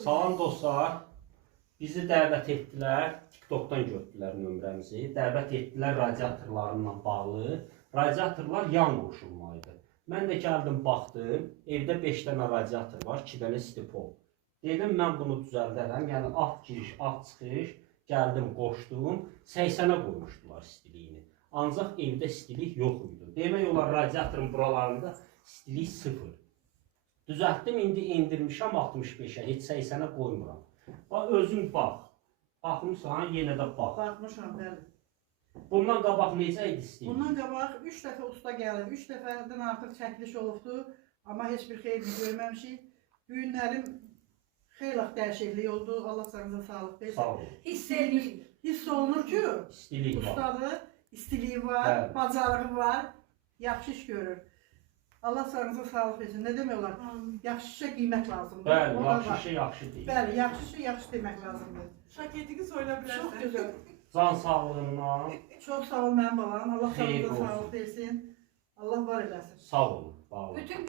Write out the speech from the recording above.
Salam dostlar. Bizi dəvət etdilər. TikTok'dan gördülər nömrəmizi. Dəvət etdilər radiatorlarla bağlı. Radiatorlar yan qoşulmaydı. Mən də gəldim baxdım. Evdə 5 dənə radiator var, 2 dənə stipol. Dedim mən bunu düzəldərəm. Yəni alt giriş, alt çıxış. Gəldim qoşdum. 80'ə qoymuşdular istiliyini. Ancaq evdə istilik yox idi. Demək olar radiatorun buralarında istilik 0. Düzəltdim, indi indirmişəm 65'ə, heç 80'ə qoymuram. Bax, özün bax. Baxmışsan, yenə də bax. Baxmışam, bəli. Bundan qabaq necə idi istilik? Bundan qabaq 3 dəfə usta gəlib, 3 dəfədən artıq çəkiliş olubdu. Amma heç bir xeyrini görməmişik. Bu günlərim xeyli dəyişiklik oldu. Allah sağınıza sağlıq versin. Sağ olun. Hiss olunur ki, İstilik var. ustadır, istiliyi var, Bəli. bacarığı var, yaxşı iş görür. Allah sağınıza sağlıq versin. Nə demək olar? Yaxşı işə qiymət lazımdır. Bəli, O da yaxşı var. şey yaxşı deyil. Bəli, yaxşı işə yaxşı demək lazımdır. Şaketini söylə bilərsən. Çox gözəl. Can sağlığından Çox sağ ol mənim balam. Allah Xeyir sağınıza olsun. sağlıq versin. Allah var eləsin. sağ olun. Sağ olun. Bütün